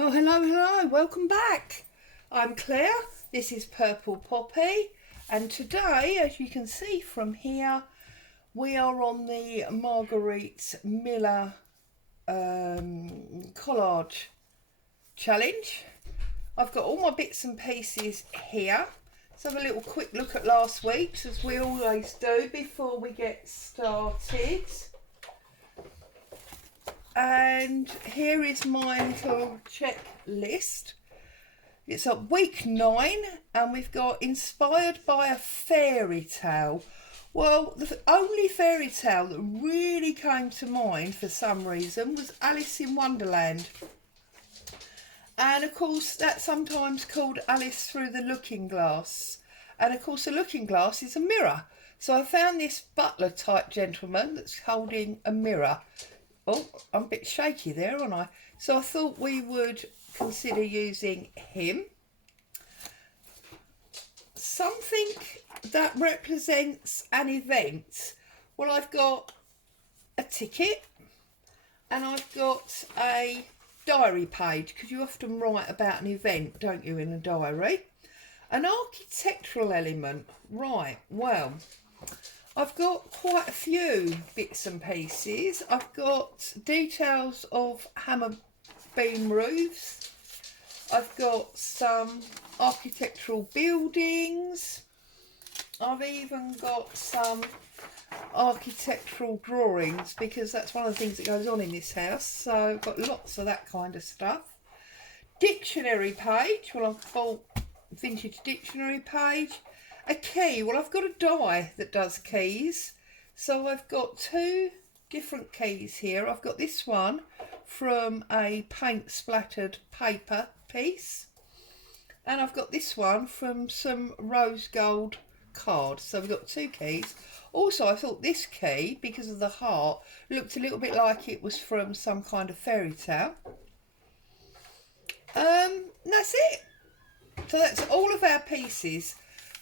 Oh, hello, welcome back. I'm Claire, this is Purple Poppy, and today, as you can see from here, we are on the Marguerite Miller Collage challenge. I've got all my bits and pieces here. Let's have a little quick look at last week's, as we always do before we get started. And here is my little checklist. It's at week 9 and we've got inspired by a fairy tale. Well, the only fairy tale that really came to mind for some reason was Alice in Wonderland. And of course that's sometimes called Alice Through the Looking Glass. And of course a looking glass is a mirror. So I found this butler type gentleman that's holding a mirror. Oh, I'm a bit shaky there, aren't I? So I thought we would consider using him. Something that represents an event. Well, I've got a ticket and I've got a diary page, because you often write about an event, don't you, in a diary. An architectural element. Right, well, I've got quite a few bits and pieces. I've got details of hammer beam roofs. I've got some architectural buildings. I've even got some architectural drawings, because that's one of the things that goes on in this house. So I've got lots of that kind of stuff. Dictionary page. Well, I've got vintage dictionary page. A key. Well, I've got a die that does keys. So I've got two different keys here. I've got this one from a paint splattered paper piece. And I've got this one from some rose gold cards. So we've got two keys. Also, I thought this key, because of the heart, looked a little bit like it was from some kind of fairy tale. That's it. So that's all of our pieces.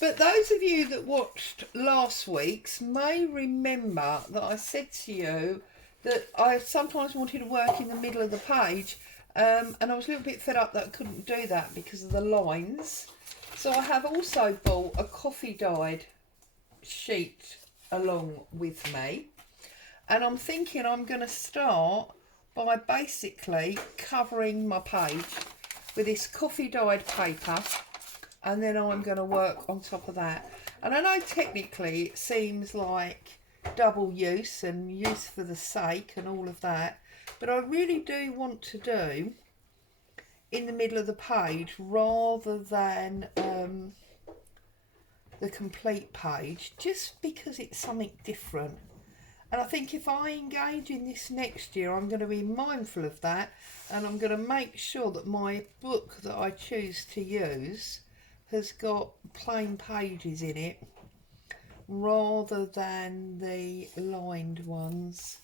But those of you that watched last week's may remember that I said to you that I sometimes wanted to work in the middle of the page, and I was a little bit fed up that I couldn't do that because of the lines. So I have also bought a coffee dyed sheet along with me, and I'm thinking I'm going to start by basically covering my page with this coffee dyed paper. And then I'm going to work on top of that. And I know technically it seems like double use and use for the sake and all of that, but I really do want to do in the middle of the page rather than the complete page, just because it's something different. And I think if I engage in this next year, I'm going to be mindful of that, and I'm going to make sure that my book that I choose to use has got plain pages in it rather than the lined ones,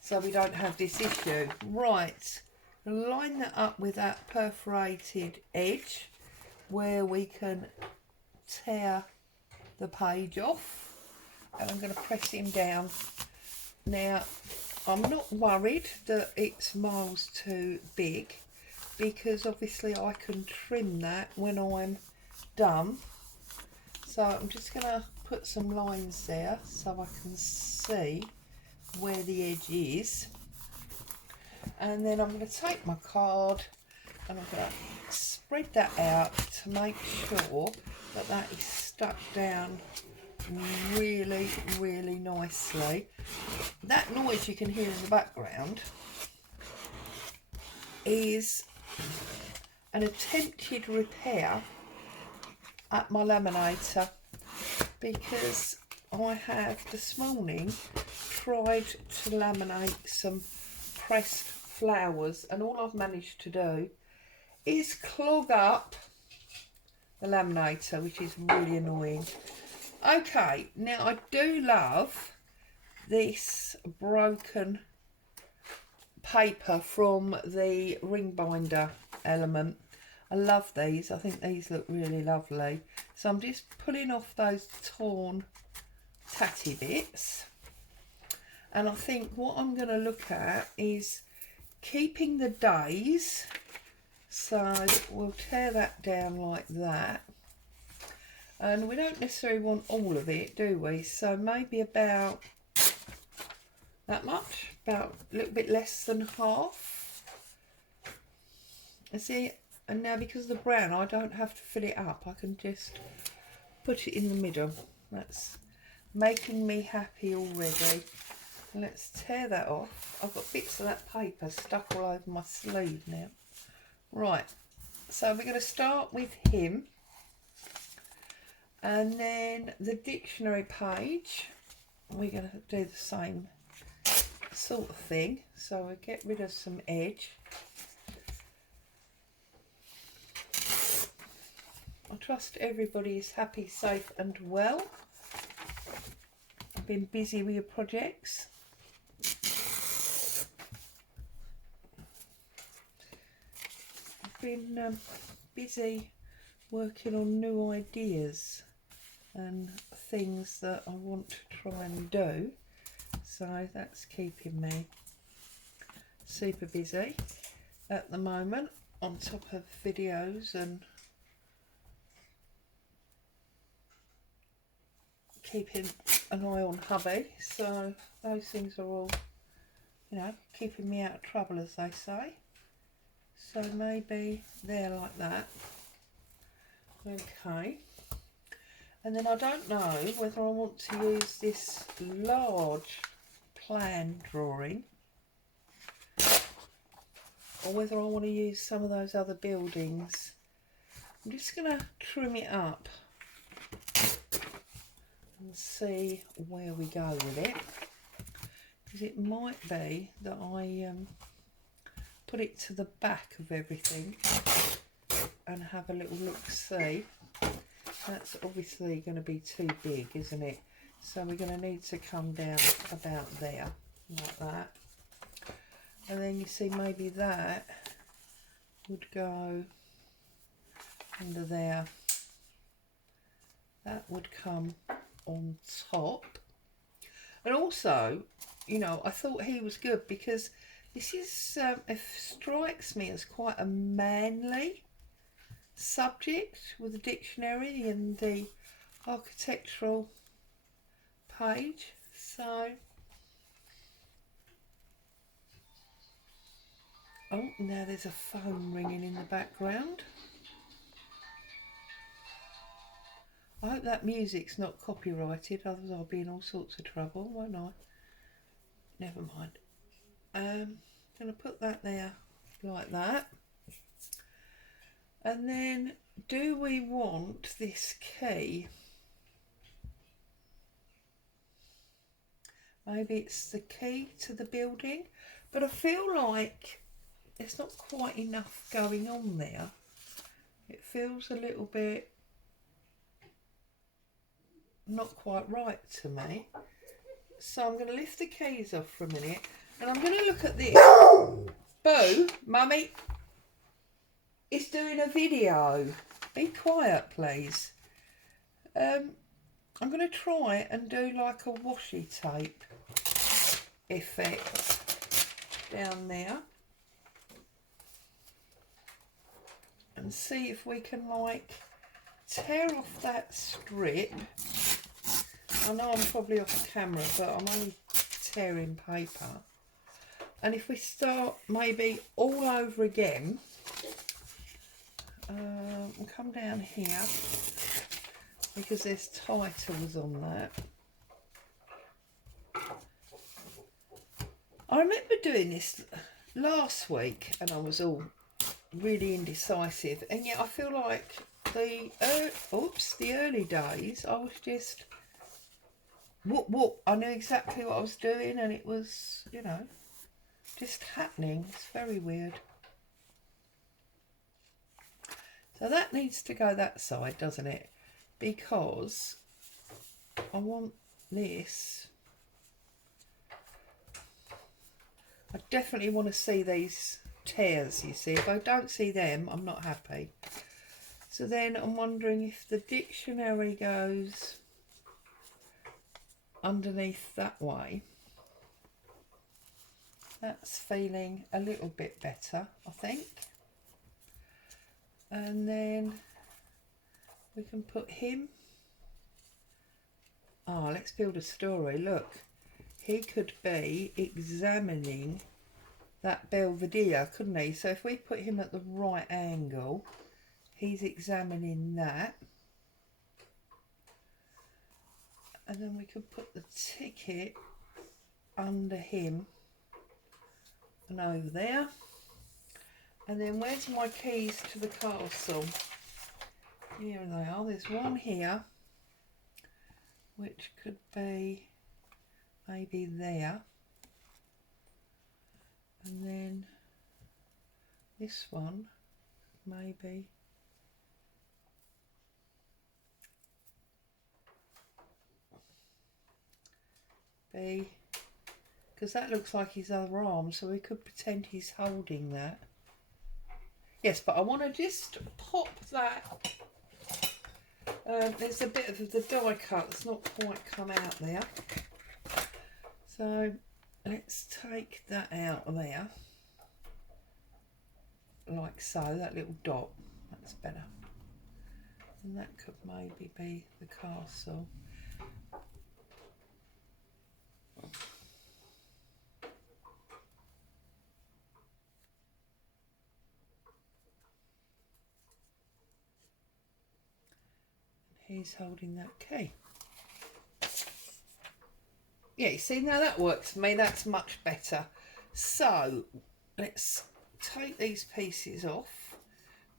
so we don't have this issue. Right, line that up with that perforated edge where we can tear the page off, and I'm going to press him down. Now, I'm not worried that it's miles too big, because obviously I can trim that when I'm done. So I'm just going to put some lines there so I can see where the edge is, and then I'm going to take my card and I'm going to spread that out to make sure that that is stuck down really nicely. That noise you can hear in the background is an attempted repair at my laminator, because I have this morning tried to laminate some pressed flowers, and all I've managed to do is clog up the laminator, which is really annoying. Okay, now I do love this broken paper from the ring binder element. I love these. I think these look really lovely. So I'm just pulling off those torn tatty bits. And I think what I'm going to look at is keeping the days So we'll tear that down like that. And we don't necessarily want all of it, do we? So maybe about that much, about a little bit less than half. See, and now because of the brown, I don't have to fill it up. I can just put it in the middle. That's making me happy already. Let's tear that off. I've got bits of that paper stuck all over my sleeve now. Right, so we're going to start with him. And then the dictionary page, we're going to do the same sort of thing. So we'll get rid of some edge. I trust everybody is happy, safe and well. I've been busy with your projects. I've been busy working on new ideas and things that I want to try and do. So that's keeping me super busy at the moment, on top of videos and keeping an eye on hubby. So those things are all, you know, keeping me out of trouble, as they say. So maybe they're like that. Okay. And then I don't know whether I want to use this large plan drawing or whether I want to use some of those other buildings. I'm just going to trim it up and see where we go with it, because it might be that I put it to the back of everything and have a little look-see. That's obviously going to be too big, isn't it? So we're going to need to come down about there, like that. And then you see maybe that would go under there. That would come on top. And also, you know, I thought he was good because this is, it strikes me as quite a manly subject with the dictionary and the architectural page. So, oh, now there's a phone ringing in the background. I hope that music's not copyrighted, otherwise I'll be in all sorts of trouble, won't I? Never mind. I'm going to put that there like that. And then, do we want this key? Maybe it's the key to the building, but I feel like there's not quite enough going on there. It feels a little bit not quite right to me. So I'm going to lift the keys off for a minute and I'm going to look at this. Boo, Mummy is doing a video. Be quiet, please. I'm going to try and do like a washi tape effect down there and see if we can like tear off that strip. I know I'm probably off camera, but I'm only tearing paper. And if we start maybe all over again, we'll come down here because there's titles on that. I remember doing this last week and I was all really indecisive, and yet I feel like the early days I was just whoop. I knew exactly what I was doing and it was, you know, just happening. It's very weird. So that needs to go that side, doesn't it? Because I want this. I definitely want to see these tears, you see. If I don't see them, I'm not happy. So then I'm wondering if the dictionary goes underneath that way. That's feeling a little bit better, I think. And then we can put him. Oh, let's build a story. Look, he could be examining that Belvedere, couldn't he? So if we put him at the right angle, he's examining that. And then we could put the ticket under him and over there. And then where's my keys to the castle? Here they are. There's one here, which could be maybe there. And then this one, maybe. Because that looks like his other arm, so we could pretend he's holding that. Yes, but I want to just pop that. There's a bit of the die cut that's not quite come out there. So let's take that out of there. Like so, that little dot. That's better. And that could maybe be the castle. He's holding that key. Yeah, you see, now that works for me. That's much better. So let's take these pieces off,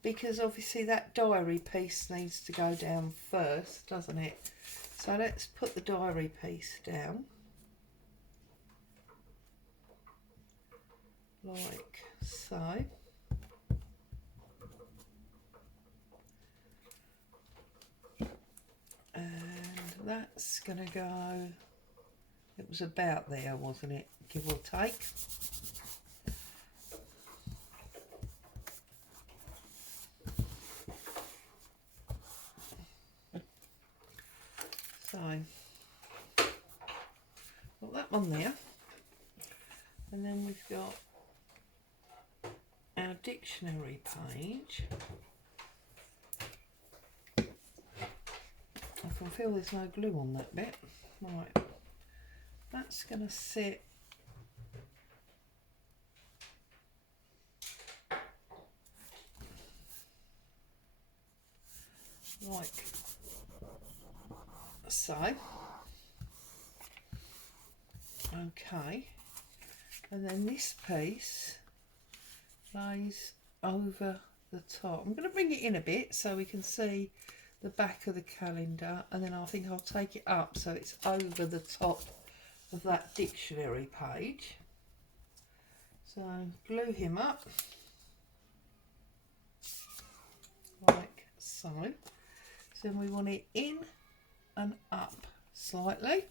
because obviously that diary piece needs to go down first, doesn't it? So let's put the diary piece down like so. And that's gonna go, it was about there, wasn't it, give or take. So got that one there, and then we've got our dictionary page. I can feel there's no glue on that bit. Right, that's going to sit like so. Okay, and then this piece lays over the top. I'm going to bring it in a bit so we can see the back of the calendar, and then I think I'll take it up so it's over the top of that dictionary page. So glue him up like so. So then we want it in and up slightly,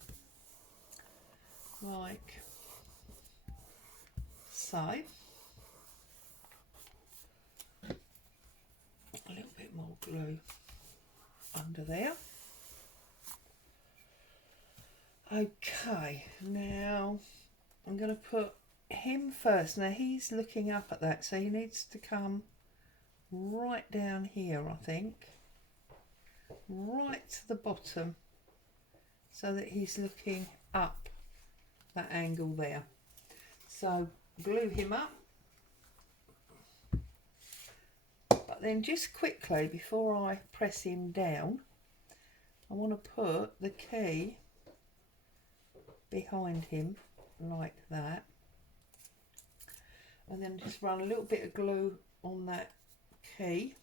like so. A little bit more glue under there. Okay, now I'm going to put him first. Now he's looking up at that, so he needs to come right down here, I think, right to the bottom, so that he's looking up that angle there. So glue him up, but then just quickly before I press him down, I want to put the key behind him like that, and then just run a little bit of glue on that key,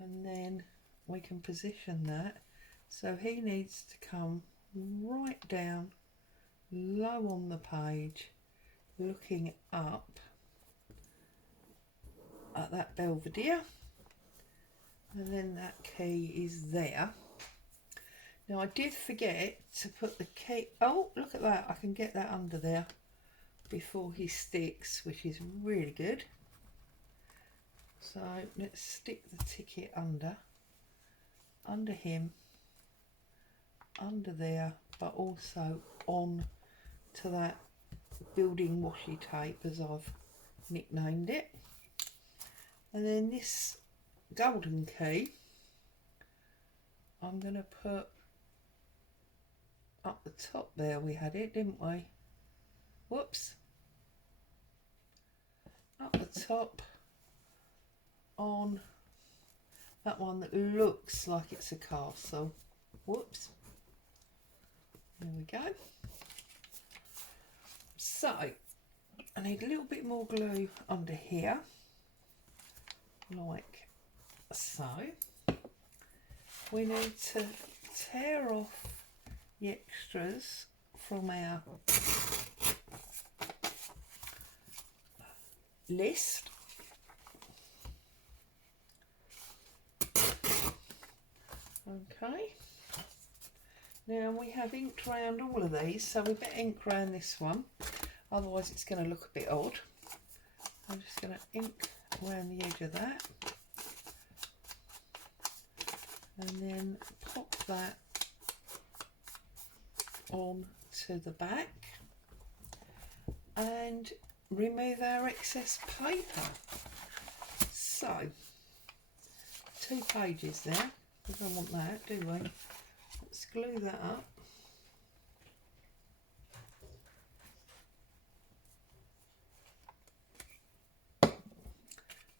and then we can position that so he needs to come right down low on the page, looking up at that Belvedere, and then that key is there. Now I did forget to put the key, oh look at that, I can get that under there before he sticks, which is really good. So let's stick the ticket under him, under there, but also on to that building washi tape as I've nicknamed it. And then this golden key I'm going to put up the top there. We had it, didn't we? Whoops. Up the top on that one that looks like it's a castle. Whoops. There we go. So I need a little bit more glue under here, like so. We need to tear off the extras from our list. Okay. Now we have inked around all of these, so we better ink around this one, otherwise it's going to look a bit odd. I'm just going to ink around the edge of that, and then pop that on to the back and remove our excess paper. So 2 pages there, we don't want that, do we? Let's glue that up.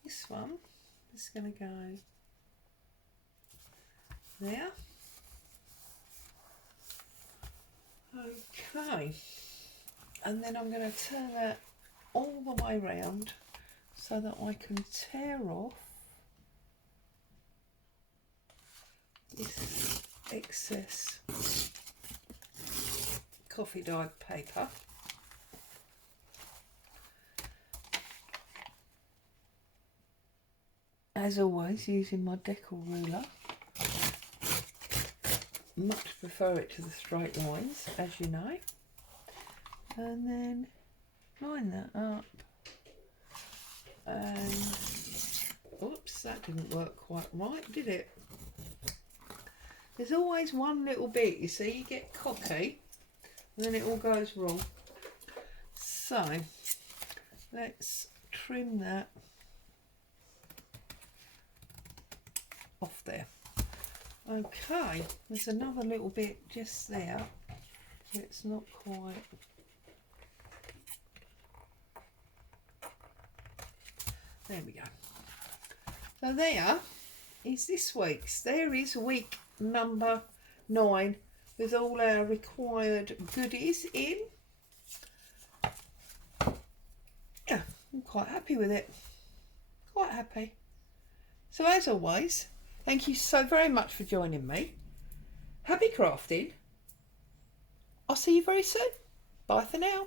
This one is going to go there. Okay, and then I'm going to turn that all the way round so that I can tear off this excess coffee dyed paper. As always, using my decal ruler. Much prefer it to the straight lines, as you know. And then line that up. And oops, that didn't work quite right, did it? There's always one little bit, you see, you get cocky and then it all goes wrong. So let's trim that off there. Okay, there's another little bit just there. It's not quite. There we go. So there is this week's. There is week number 9 with all our required goodies in. Yeah, I'm quite happy with it. Quite happy. So as always, thank you so very much for joining me. Happy crafting. I'll see you very soon. Bye for now.